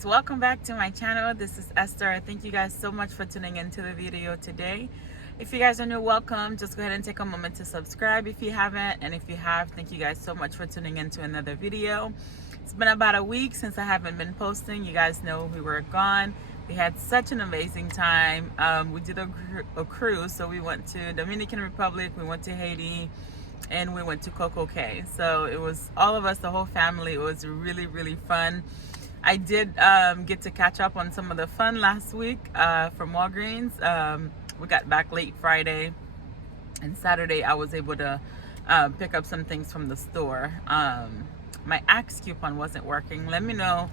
guys, welcome back to my channel. This is Esther. Thank you guys so much for tuning into the video today. If you guys are new, welcome. Just go ahead and take a moment to subscribe if you haven't, and if you have, thank you guys so much for tuning into another video. It's been about a week since I haven't been posting. You guys know we were gone. We had such an amazing time. We did a cruise, so we went to Dominican Republic, we went to Haiti, and we went to Colgate. So it was all of us, the whole family. It was really fun. I did get to catch up on some of the fun last week from Walgreens. We got back late Friday, and Saturday I was able to pick up some things from the store. My Axe coupon wasn't working. Let me know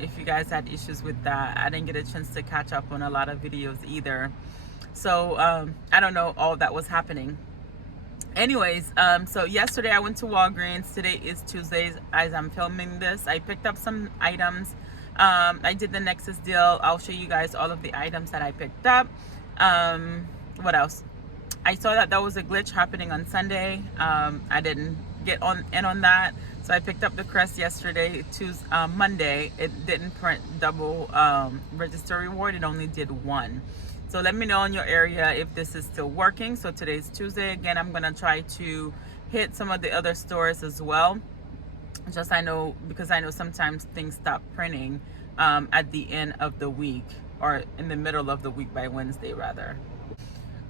if you guys had issues with that. I didn't get a chance to catch up on a lot of videos either. So I don't know all that was happening. Anyways, so yesterday I went to Walgreens. Today is Tuesday as I'm filming this. I picked up some items. I did the Nexxus deal. I'll show you guys all of the items that I picked up. What else? I saw that there was a glitch happening on Sunday. I didn't get on that, so I picked up the Crest yesterday. Monday it didn't print double register reward. It only did one. So let me know in your area if this is still working. So today's Tuesday. Again, I'm gonna try to hit some of the other stores as well. Because I know sometimes things stop printing at the end of the week, or in the middle of the week, by Wednesday rather.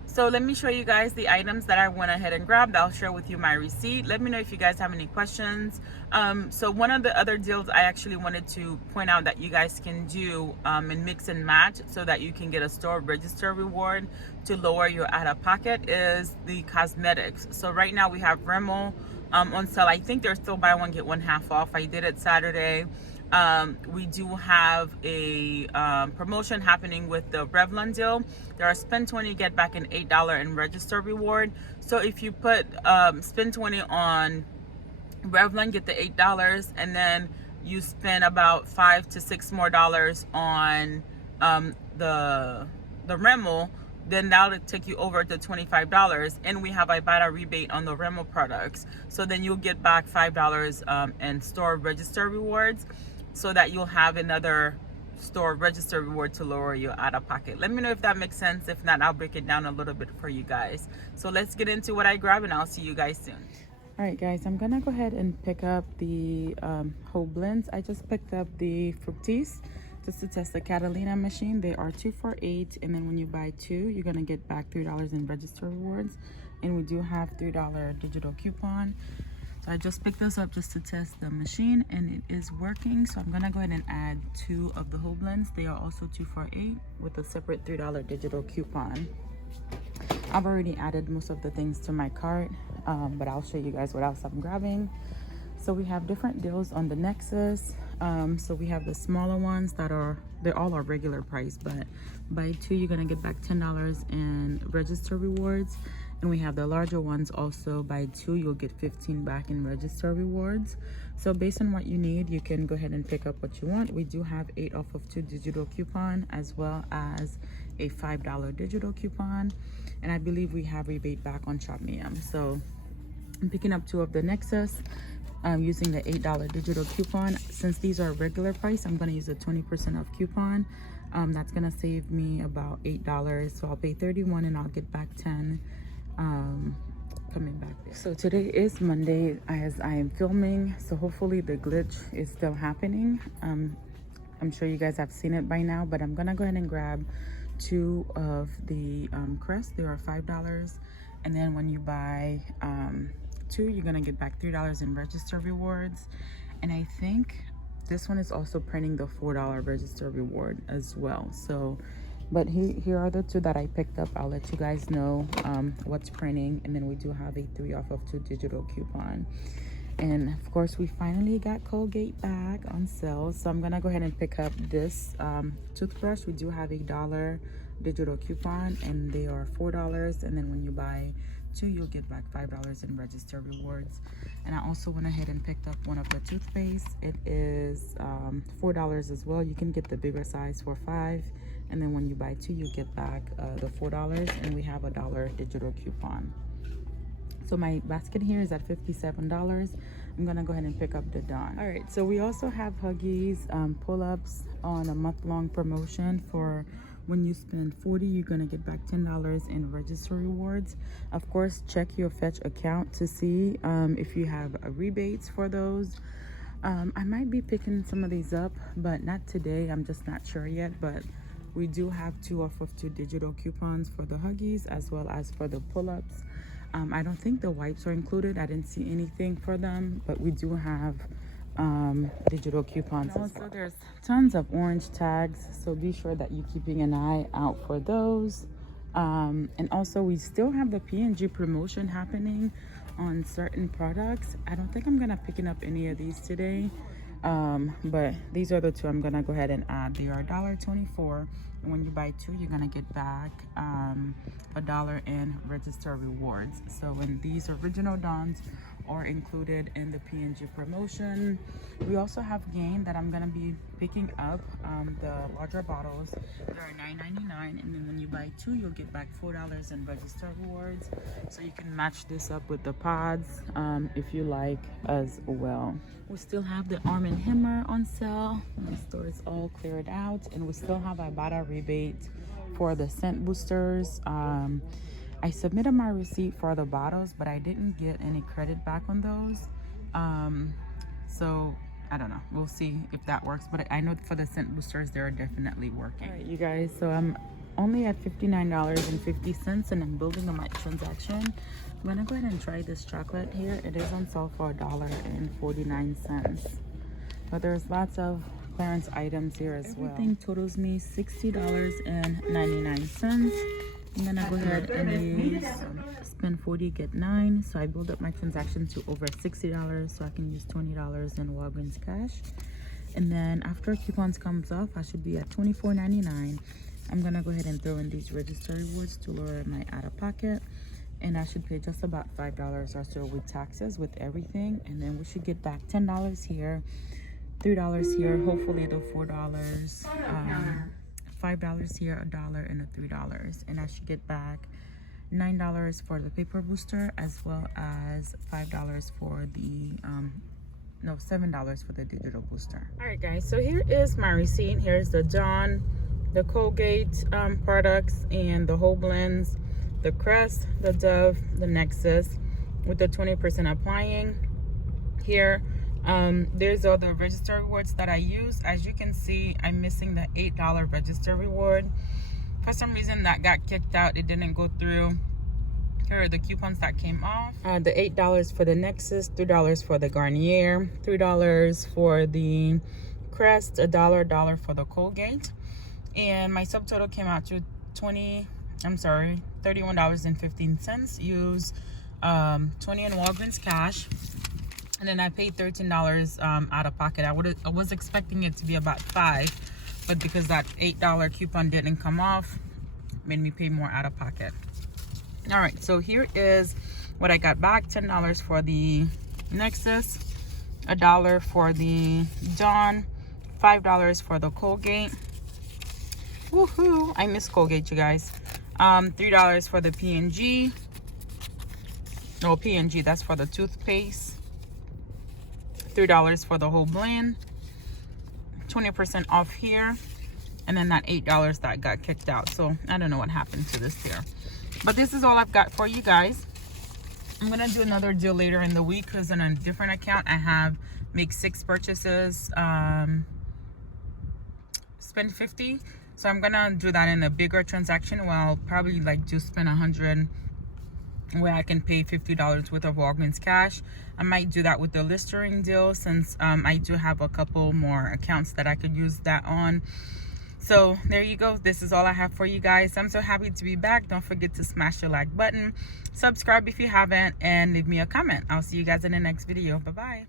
So let me show you guys the items that I went ahead and grabbed. I'll share with you my receipt. Let me know if you guys have any questions. So one of the other deals I actually wanted to point out that you guys can do and mix and match so that you can get a store register reward to lower your out-of-pocket is the cosmetics. So right now we have Rimmel on sale. I think they're still buy one get one half off. I did it Saturday. We do have a promotion happening with the Revlon deal. There are spend 20 get back an $8 in register reward. So if you put spend 20 on Revlon, get the $8, and then you spend about $5 to $6 more on the Rimmel, then that'll take you over to $25. And we have Ibotta rebate on the Rimmel products, so then you'll get back $5 in store register rewards, so that you'll have another store register reward to lower your out-of-pocket. Let me know if that makes sense. If not, I'll break it down a little bit for you guys. So let's get into what I grab, and I'll see you guys soon. All right, guys, I'm gonna go ahead and pick up the whole blends. I just picked up the Fructis just to test the Catalina machine. They are 2 for $8, and then when you buy 2, you're gonna get back $3 in register rewards. And we do have $3 digital coupon. So I just picked this up just to test the machine, and it is working. So I'm gonna go ahead and add 2 of the whole blends. They are also 2 for $8 with a separate $3 digital coupon. I've already added most of the things to my cart, but I'll show you guys what else I'm grabbing. So we have different deals on the Nexxus. So we have the smaller ones that they all are regular price, but buy 2 you're gonna get back $10 in register rewards. And we have the larger ones also. Buy 2 you'll get 15 back in register rewards. So based on what you need, you can go ahead and pick up what you want. We do have 8 off of 2 digital coupon, as well as a $5 digital coupon, and I believe we have rebate back on Shopmium. So I'm picking up 2 of the Nexxus using the $8 digital coupon. Since these are regular price, I'm going to use a 20% off coupon. That's going to save me about $8, so I'll pay $31 and I'll get back $10 coming back there. So today is Monday as I am filming, so hopefully the glitch is still happening. I'm sure you guys have seen it by now, but I'm gonna go ahead and grab 2 of the Crest. They are $5, and then when you buy 2 you're gonna get back $3 in register rewards. And I think this one is also printing the $4 register reward as well. So but here are the 2 that I picked up. I'll let you guys know what's printing. And then we do have a 3 off of 2 digital coupon. And of course, we finally got Colgate back on sale. So I'm gonna go ahead and pick up this toothbrush. We do have a $1 digital coupon, and they are $4. And then when you buy 2 you'll get back $5 in register rewards. And I also went ahead and picked up one of the toothpaste. It is $4 as well. You can get the bigger size for $5, and then when you buy 2 you get back the $4, and we have a $1 digital coupon. So my basket here is at $57. I'm gonna go ahead and pick up the Dawn. All right, so we also have Huggies pull-ups on a month-long promotion. For when you spend $40, you're gonna get back $10 in register rewards. Of course, check your Fetch account to see if you have rebates for those. I might be picking some of these up, but not today. I'm just not sure yet, but we do have 2 off of 2 digital coupons for the Huggies as well as for the pull-ups. I don't think the wipes are included. I didn't see anything for them, but we do have digital coupons as well. There's tons of orange tags, so be sure that you're keeping an eye out for those. And also we still have the P&G promotion happening on certain products. I don't think I'm gonna picking up any of these today, but these are the 2 I'm gonna go ahead and add. They are $1.24, and when you buy 2, you're gonna get back $1 in register rewards. So when these original Dawns are included in the P&G promotion, we also have Gain that I'm gonna be picking up. The larger bottles, they're $9.99, and then when you buy 2, you'll get back $4 in register rewards. So you can match this up with the pods if you like as well. We still have the Arm & Hammer on sale. The store is all cleared out, and we still have Ibotta rebate for the scent boosters. I submitted my receipt for the bottles, but I didn't get any credit back on those. So I don't know, we'll see if that works, but I know for the scent boosters they're definitely working. All right, you guys, so I'm only at $59.50, and I'm building on my transaction. I'm gonna go ahead and try this chocolate here. It is on sale for $1.49, but there's lots of clearance items here as well. Everything totals me $60.99. I'm gonna go ahead and use spend 40, get 9. So I build up my transaction to over $60, so I can use $20 in Walgreens cash. And then after coupons comes off, I should be at $24.99. I'm gonna go ahead and throw in these register rewards to lower my out-of-pocket, and I should pay just about $5 or so with taxes with everything, and then we should get back $10 here, $3 here, hopefully the $4, $5 here, $1 and a $3, and I should get back $9 for the paper booster as well as $5 for the $7 for the digital booster. All right, guys, so here is my receipt. Here's the Dawn, the Colgate products, and the whole blends, the Crest, the Dove, the Nexxus, with the 20% applying here. There's all the register rewards that I use. As you can see, I'm missing the $8 register reward. For some reason that got kicked out, it didn't go through. Here are the coupons that came off. The $8 for the Nexxus, $3 for the Garnier, $3 for the Crest, $1 for the Colgate, and my subtotal came out to $31.15. Use 20 in Walgreens cash, and then I paid $13 out of pocket. I was expecting it to be about $5, but because that $8 coupon didn't come off, made me pay more out of pocket. All right, so here is what I got back. $10 for the Nexxus, $1 for the Dawn, $5 for the Colgate. Woohoo! I miss Colgate, you guys. $3 for the P&G. No, P&G, that's for the toothpaste. $3 for the whole blend. 20% off here. And then that $8 that got kicked out. So I don't know what happened to this here. But this is all I've got for you guys. I'm gonna do another deal later in the week because on a different account I have make 6 purchases, spend 50. So I'm gonna do that in a bigger transaction where I'll probably like just spend 100, where I can pay $50 worth of Walgreens cash. I might do that with the Listerine deal since I do have a couple more accounts that I could use that on. So there you go. This is all I have for you guys. I'm so happy to be back. Don't forget to smash the like button, subscribe if you haven't, and leave me a comment. I'll see you guys in the next video. Bye bye.